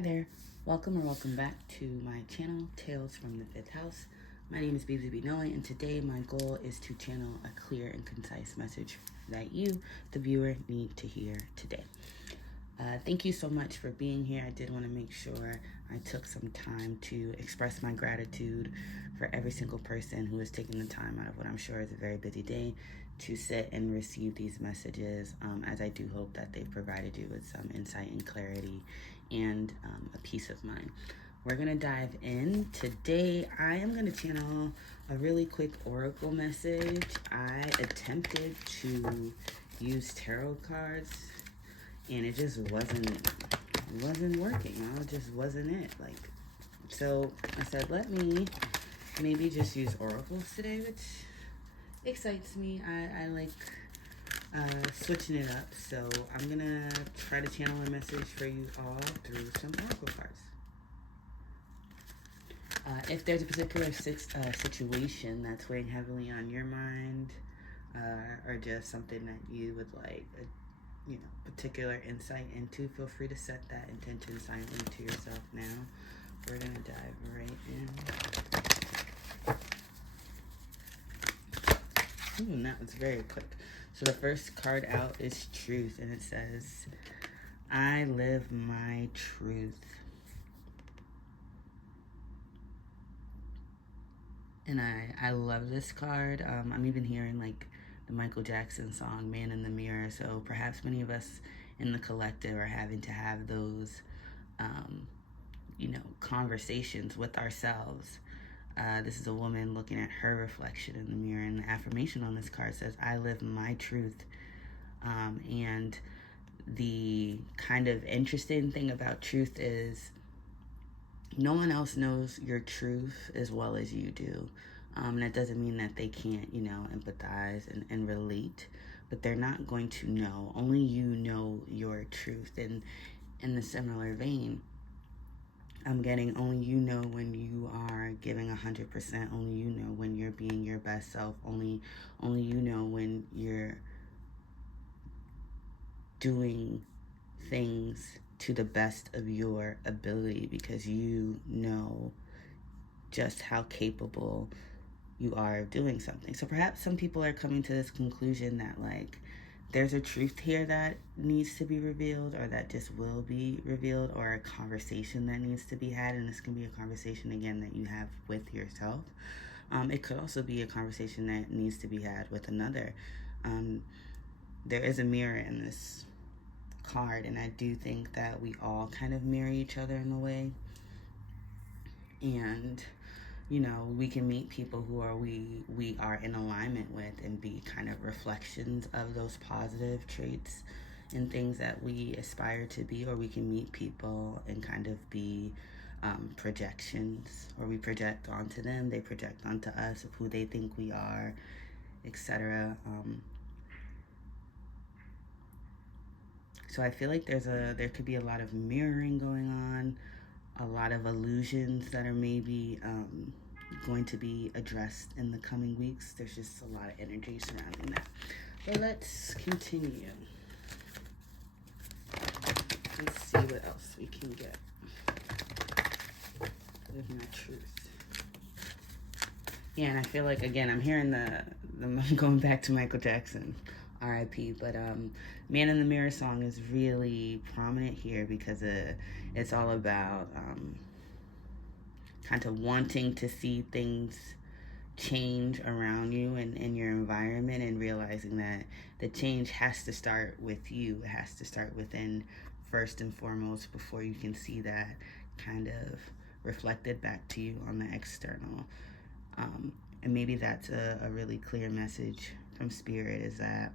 Hi there, welcome or welcome back to my channel, Tales from the Fifth House. My name is BZB Noe, and today my goal is to channel a clear and concise message that you, the viewer, need to hear today. Thank you so much for being here. I did want to make sure I took some time to express my gratitude for every single person who has taken the time out of what I'm sure is a very busy day to sit and receive these messages, as I do hope that they've provided you with some insight and clarity and a peace of mind. We're going to dive in. Today, I am going to channel a really quick oracle message. I attempted to use tarot cards and it just wasn't working. It just wasn't it. So I said, let me maybe just use oracles today, which excites me. I like switching it up. So I'm gonna try to channel a message for you all through some oracle cards. If there's a particular situation that's weighing heavily on your mind, or just something that you would like particular insight into, feel free to set that intention silently to yourself now. We're gonna dive right in. Ooh, that was very quick. So the first card out is Truth, and it says, I live my truth. And I love this card. I'm even hearing like the Michael Jackson song, Man in the Mirror. So perhaps many of us in the collective are having to have those, conversations with ourselves. This is a woman looking at her reflection in the mirror, and the affirmation on this card says, I live my truth. And the kind of interesting thing about truth is no one else knows your truth as well as you do. That doesn't mean that they can't, empathize and relate, but they're not going to know. Only you know your truth. And in the similar vein, I'm getting only you know when you are giving 100%. Only you know when you're being your best self. Only you know when you're doing things to the best of your ability, because you know just how capable you are of doing something. So perhaps some people are coming to this conclusion that there's a truth here that needs to be revealed, or that just will be revealed, or a conversation that needs to be had. And this can be a conversation, again, that you have with yourself. It could also be a conversation that needs to be had with another. There is a mirror in this card, and I do think that we all kind of mirror each other in a way. And we can meet people who we are in alignment with and be kind of reflections of those positive traits and things that we aspire to be. Or we can meet people and kind of be projections, or we project onto them, they project onto us of who they think we are, etc. So I feel like there could be a lot of mirroring going on, a lot of illusions that are maybe going to be addressed in the coming weeks. There's just a lot of energy surrounding that. But let's continue. Let's see what else we can get. Live my truth. Yeah, and I feel like, again, I'm hearing I'm going back to Michael Jackson, R.I.P. But Man in the Mirror song is really prominent here because it's all about kind of wanting to see things change around you and in your environment, and realizing that the change has to start with you. It has to start within first and foremost before you can see that kind of reflected back to you on the external. And maybe that's a really clear message from Spirit, is that,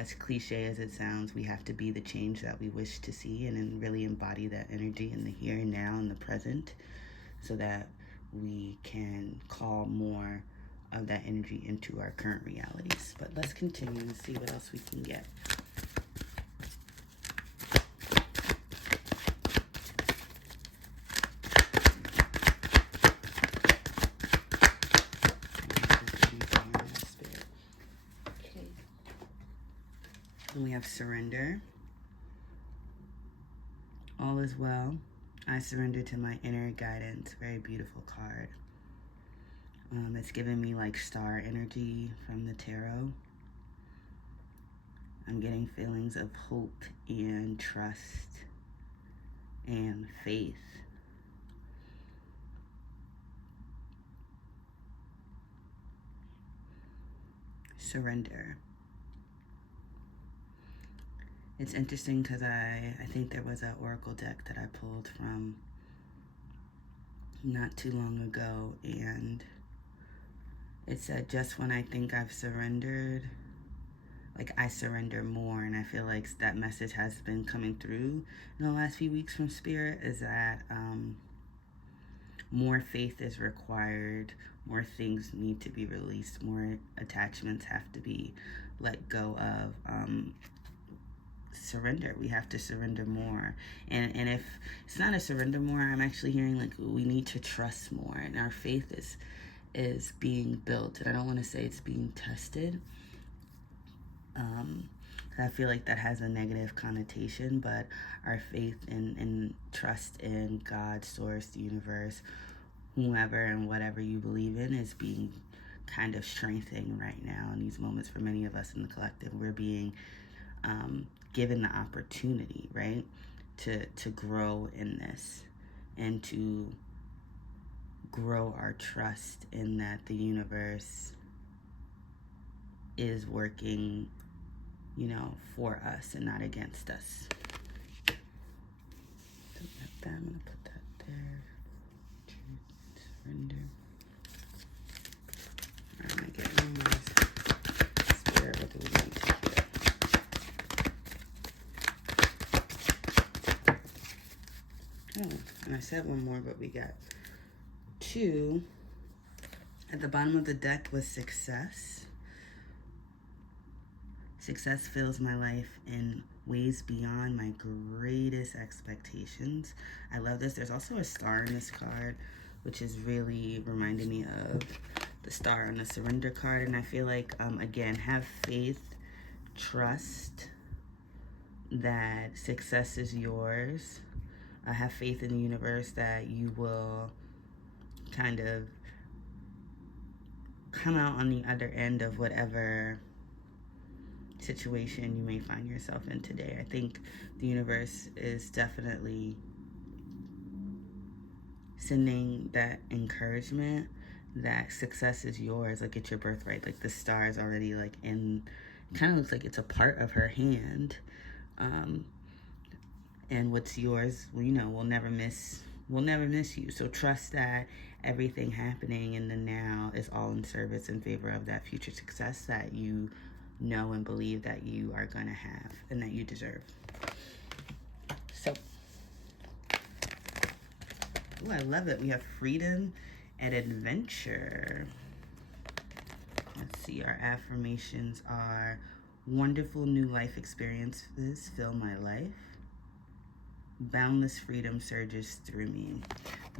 as cliche as it sounds, we have to be the change that we wish to see, and then really embody that energy in the here and now, in the present, so that we can call more of that energy into our current realities. But let's continue and see what else we can get. Okay. And we have surrender. all is well. I surrender to my inner guidance. Very beautiful card. It's giving me like star energy from the tarot. I'm getting feelings of hope and trust and faith. Surrender. It's interesting because I think there was an oracle deck that I pulled from not too long ago, and it said, just when I think I've surrendered, like I surrender more. And I feel like that message has been coming through in the last few weeks from Spirit, is that more faith is required, more things need to be released, more attachments have to be let go of. Surrender. We have to surrender more. And if it's not a surrender more, I'm actually hearing like we need to trust more, and our faith is being built. And I don't want to say it's being tested. I feel like that has a negative connotation, but our faith and trust in God, source, the universe, whoever and whatever you believe in, is being kind of strengthened right now in these moments. For many of us in the collective, we're being given the opportunity, right, to grow in this and to grow our trust in that the universe is working, for us and not against us. I'm gonna put that there. Truth, surrender. I'm gonna get one more. Spirit, what do we want to hear? Oh, and I said one more, but we got two. At the bottom of the deck was success. Success fills my life in ways beyond my greatest expectations. I love this. There's also a star in this card, which is really reminding me of the star on the surrender card. And I feel like, again, have faith, trust that success is yours. Have faith in the universe that you will kind of come out on the other end of whatever situation you may find yourself in today. I think the universe is definitely sending that encouragement that success is yours. Like, it's your birthright. Like, the star is already like in, kind of looks like it's a part of her hand. And what's yours, we'll never miss you. So trust that everything happening in the now is all in service in favor of that future success that you know and believe that you are going to have and that you deserve. So, I love it. We have freedom and adventure. Let's see, our affirmations are: wonderful new life experiences fill my life. Boundless freedom surges through me.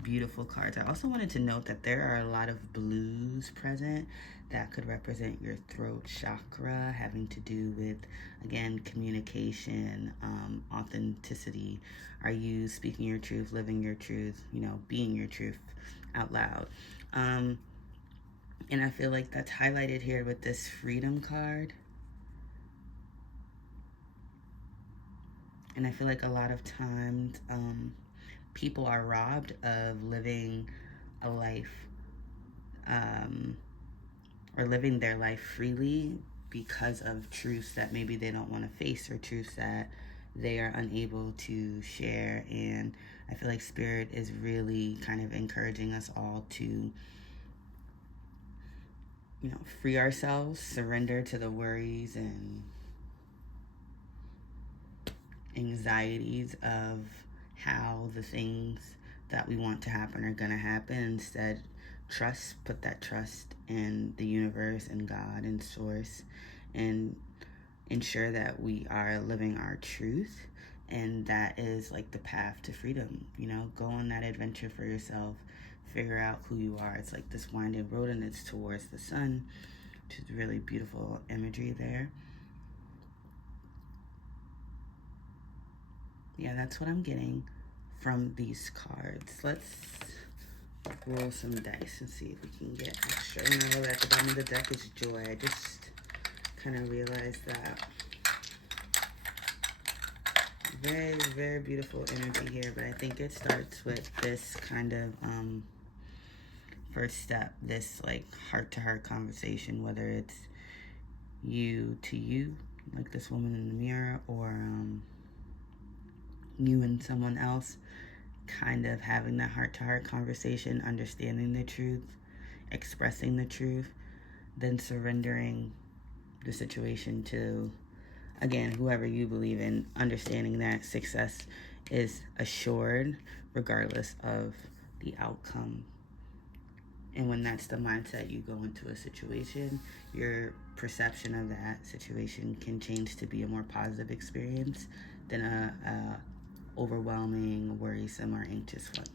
Beautiful cards. I also wanted to note that there are a lot of blues present that could represent your throat chakra, having to do with, again, communication, authenticity. Are you speaking your truth, living your truth, being your truth out loud? And I feel like that's highlighted here with this freedom card. And I feel like a lot of times people are robbed of living a life or living their life freely because of truths that maybe they don't want to face, or truths that they are unable to share. And I feel like Spirit is really kind of encouraging us all to, free ourselves, surrender to the worries and anxieties of how the things that we want to happen are going to happen. Instead, put that trust in the universe and God and source, and ensure that we are living our truth. And that is like the path to freedom. Go on that adventure for yourself, figure out who you are. It's like this winding road, and it's towards the sun, which is really beautiful imagery there. Yeah, that's what I'm getting. from these cards. Let's roll some dice and see if we can get extra. Remember, at the bottom of the deck is joy. I just kind of realized that. Very, very beautiful energy here, but I think it starts with this kind of first step, this like heart-to-heart conversation, whether it's you to you, like this woman in the mirror, or you and someone else, kind of having that heart-to-heart conversation, understanding the truth, expressing the truth, then surrendering the situation to, again, whoever you believe in, understanding that success is assured regardless of the outcome. And when that's the mindset you go into a situation, your perception of that situation can change to be a more positive experience than a overwhelming, worrisome, or anxious one.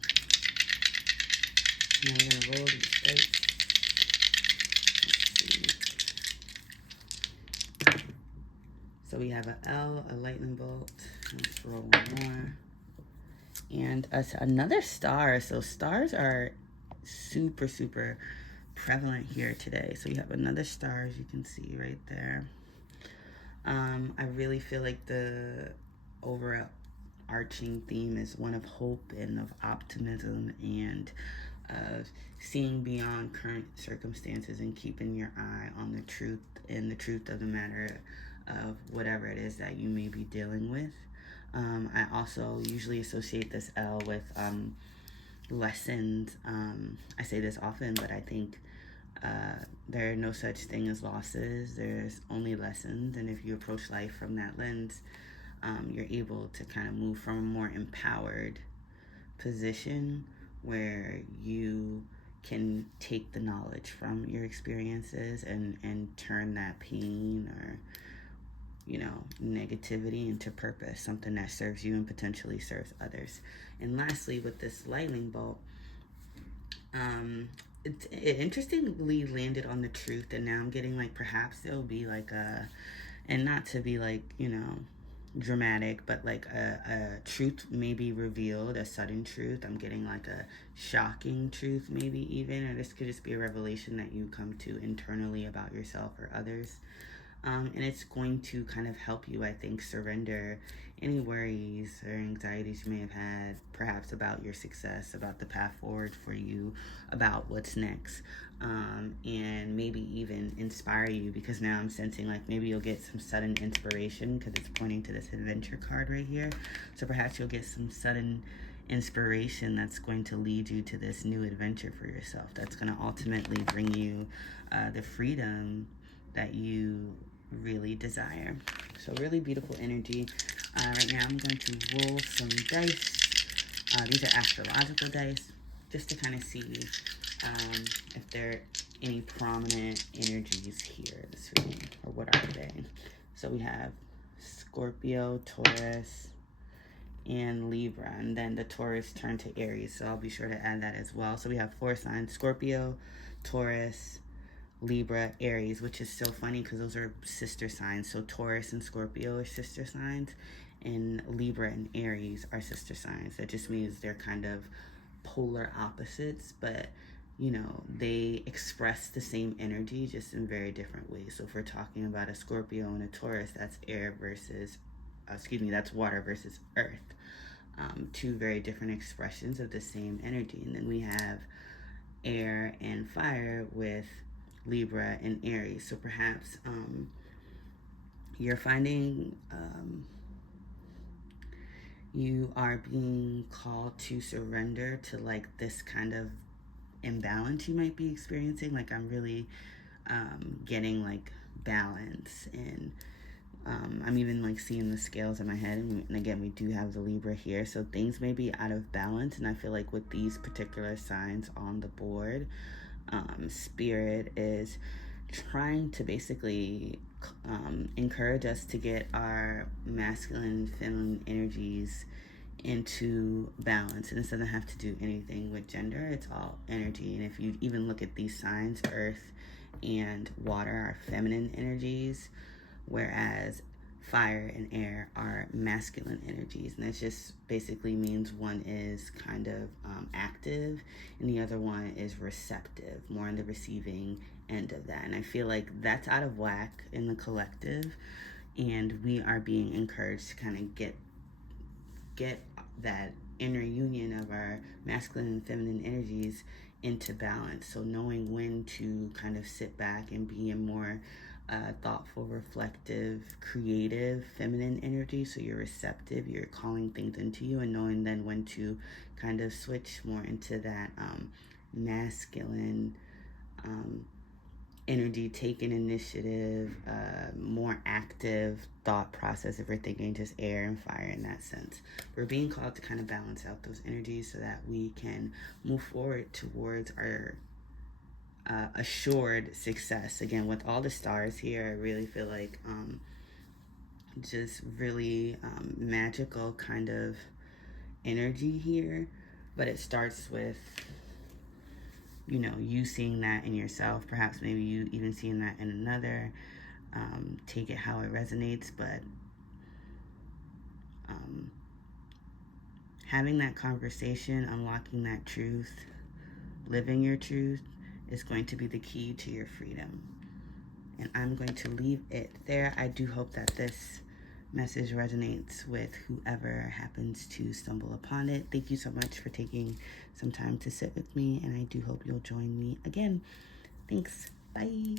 Now we're going to roll these dice. Let's see. So we have an L, a lightning bolt. Let's roll one more. And another star. So stars are super, super prevalent here today. So we have another star, as you can see right there. I really feel like the overarching theme is one of hope and of optimism and of seeing beyond current circumstances and keeping your eye on the truth and the truth of the matter of whatever it is that you may be dealing with. I also usually associate this L with lessons. I say this often, but I think there are no such thing as losses. There's only lessons. And if you approach life from that lens, you're able to kind of move from a more empowered position where you can take the knowledge from your experiences and turn that pain or negativity into purpose, something that serves you and potentially serves others. And lastly, with this lightning bolt, it interestingly landed on the truth, and now I'm getting like perhaps there'll be like and not to be like dramatic, but like a truth may be revealed, a sudden truth. I'm getting like a shocking truth, maybe even, or this could just be a revelation that you come to internally about yourself or others. And it's going to kind of help you, I think, surrender any worries or anxieties you may have had, perhaps about your success, about the path forward for you, about what's next, and maybe even inspire you, because now I'm sensing like maybe you'll get some sudden inspiration because it's pointing to this adventure card right here. So perhaps you'll get some sudden inspiration that's going to lead you to this new adventure for yourself, that's going to ultimately bring you the freedom that you really desire. So really beautiful energy. Right now I'm going to roll some dice. These are astrological dice, just to kind of see if there are any prominent energies here this reading, or what are they. So we have Scorpio, Taurus, and Libra, and then the Taurus turned to Aries, so I'll be sure to add that as well. So we have 4 signs: Scorpio, Taurus, Libra, Aries, which is so funny because those are sister signs. So Taurus and Scorpio are sister signs, and Libra and Aries are sister signs. That just means they're kind of polar opposites, but they express the same energy just in very different ways. So if we're talking about a Scorpio and a Taurus, that's that's water versus earth. Two very different expressions of the same energy. And then we have air and fire with Libra and Aries. So perhaps you're finding you are being called to surrender to like this kind of imbalance you might be experiencing. Like I'm really getting like balance, and I'm even like seeing the scales in my head, and again we do have the Libra here, so things may be out of balance. And I feel like with these particular signs on the board, Spirit is trying to basically encourage us to get our masculine, feminine energies into balance. And this doesn't have to do anything with gender, it's all energy. And if you even look at these signs, earth and water are feminine energies, whereas fire and air are masculine energies, and that just basically means one is kind of active and the other one is receptive, more on the receiving end of that. And I feel like that's out of whack in the collective, and we are being encouraged to kind of get that inner union of our masculine and feminine energies into balance. So knowing when to kind of sit back and be in more thoughtful, reflective, creative, feminine energy. So you're receptive, you're calling things into you, and knowing then when to kind of switch more into that masculine energy, taking initiative, more active thought process if we're thinking just air and fire in that sense. We're being called to kind of balance out those energies so that we can move forward towards our assured success. Again, with all the stars here, I really feel like just really magical kind of energy here. But it starts with, you know, you seeing that in yourself, perhaps maybe you even seeing that in another. Take it how it resonates, but having that conversation, unlocking that truth, living your truth is going to be the key to your freedom. And I'm going to leave it there. I do hope that this message resonates with whoever happens to stumble upon it. Thank you so much for taking some time to sit with me, and I do hope you'll join me again. Thanks. Bye.